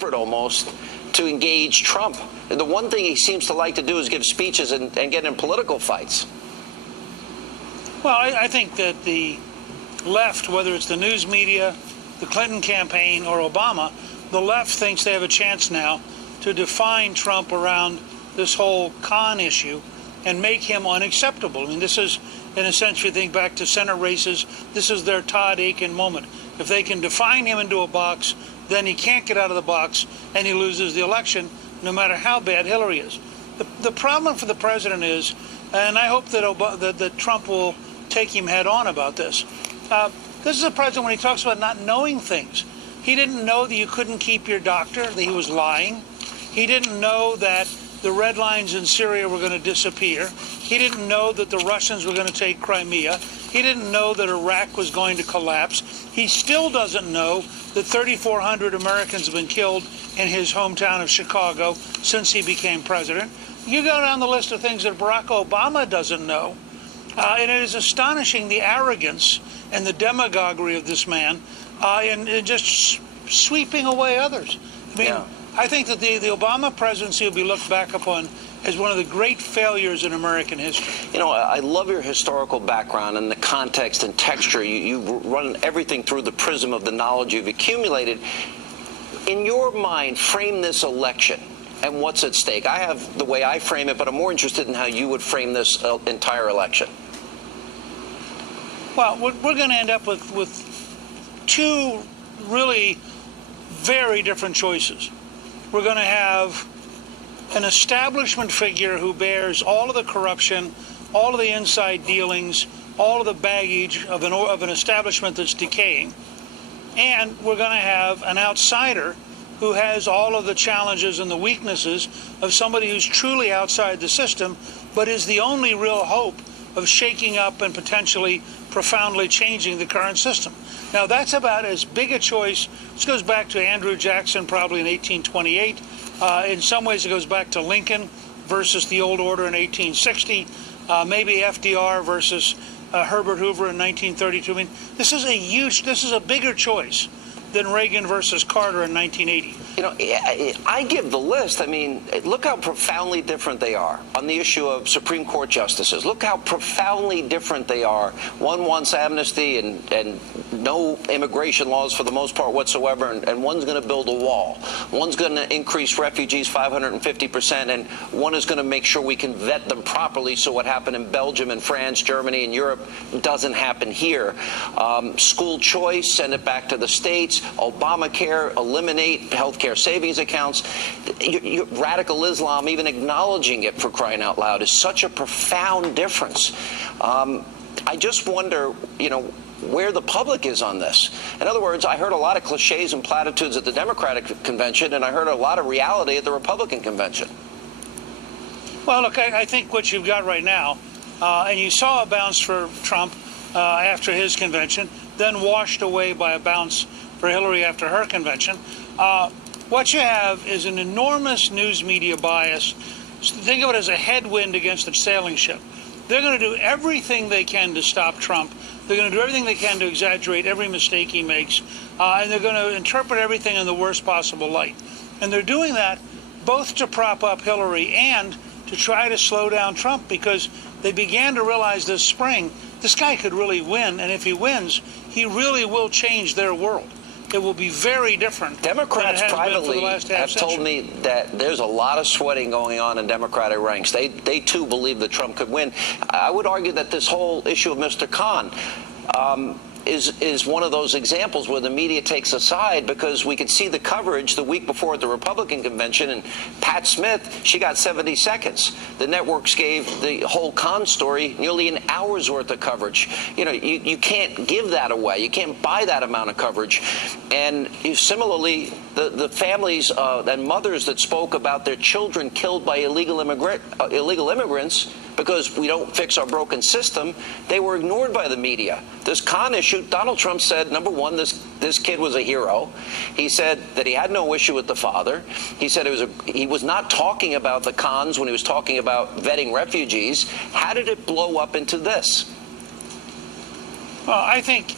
almost to engage Trump. The one thing he seems to like to do is give speeches and get in political fights. Well, I think that the left, whether it's the news media, the Clinton campaign, or Obama, the left thinks they have a chance now to define Trump around this whole con issue and make him unacceptable. I mean, this is, in a sense, if you think back to Senate races, this is their Todd Aiken moment. If they can define him into a box, then he can't get out of the box and he loses the election, no matter how bad Hillary is. The problem for the president is, and I hope that Trump will take him head on about this. This is a president when he talks about not knowing things. He didn't know that you couldn't keep your doctor, that he was lying. He didn't know that the red lines in Syria were going to disappear. He didn't know that the Russians were going to take Crimea. He didn't know that Iraq was going to collapse. He still doesn't know that 3,400 Americans have been killed in his hometown of Chicago since he became president. You go down the list of things that Barack Obama doesn't know, and it is astonishing the arrogance and the demagoguery of this man in just sweeping away others. I mean, yeah. I think that the Obama presidency will be looked back upon as one of the great failures in American history. You know, I love your historical background and the context and texture. You run everything through the prism of the knowledge you've accumulated. In your mind, frame this election and what's at stake. I have the way I frame it, but I'm more interested in how you would frame this entire election. Well, we're going to end up with two really very different choices. We're going to have an establishment figure who bears all of the corruption, all of the inside dealings, all of the baggage of an establishment that's decaying. And we're going to have an outsider who has all of the challenges and the weaknesses of somebody who's truly outside the system, but is the only real hope of shaking up and potentially profoundly changing the current system. Now, that's about as big a choice. This goes back to Andrew Jackson probably in 1828. In some ways, it goes back to Lincoln versus the old order in 1860, maybe FDR versus Herbert Hoover in 1932. I mean, this is a bigger choice than Reagan versus Carter in 1980. You know, I give the list. I mean, look how profoundly different they are on the issue of Supreme Court justices. Look how profoundly different they are. One wants amnesty and no immigration laws for the most part whatsoever, and one's going to build a wall. One's going to increase refugees 550%, and one is going to make sure we can vet them properly so what happened in Belgium and France, Germany, and Europe doesn't happen here. School choice, send it back to the states. Obamacare, eliminate health care savings accounts. Radical Islam, even acknowledging it, for crying out loud, is such a profound difference. I just wonder, you know, where the public is on this. In other words, I heard a lot of cliches and platitudes at the Democratic convention, and I heard a lot of reality at the Republican convention. Well, look, I think what you've got right now, and you saw a bounce for Trump after his convention, then washed away by a bounce for Hillary after her convention. What you have is an enormous news media bias. Think of it as a headwind against a sailing ship. They're going to do everything they can to stop Trump. They're going to do everything they can to exaggerate every mistake he makes. And they're going to interpret everything in the worst possible light. And they're doing that both to prop up Hillary and to try to slow down Trump, because they began to realize this spring, this guy could really win. And if he wins, he really will change their world. It will be very different. Democrats privately have told me that there's a lot of sweating going on in Democratic ranks. They too believe that Trump could win. I would argue that this whole issue of Mr. Khan is one of those examples where the media takes a side, because we could see the coverage the week before at the Republican convention, and Pat Smith, she got 70 seconds. The networks gave the whole Khan story nearly an hour's worth of coverage. You know, you can't give that away. You can't buy that amount of coverage. And similarly, the families and mothers that spoke about their children killed by illegal immigrants because we don't fix our broken system, they were ignored by the media. This Khan issue, Donald Trump said, number one, this kid was a hero. He said that he had no issue with the father. He said he was not talking about the Khans when he was talking about vetting refugees. How did it blow up into this? Well, I think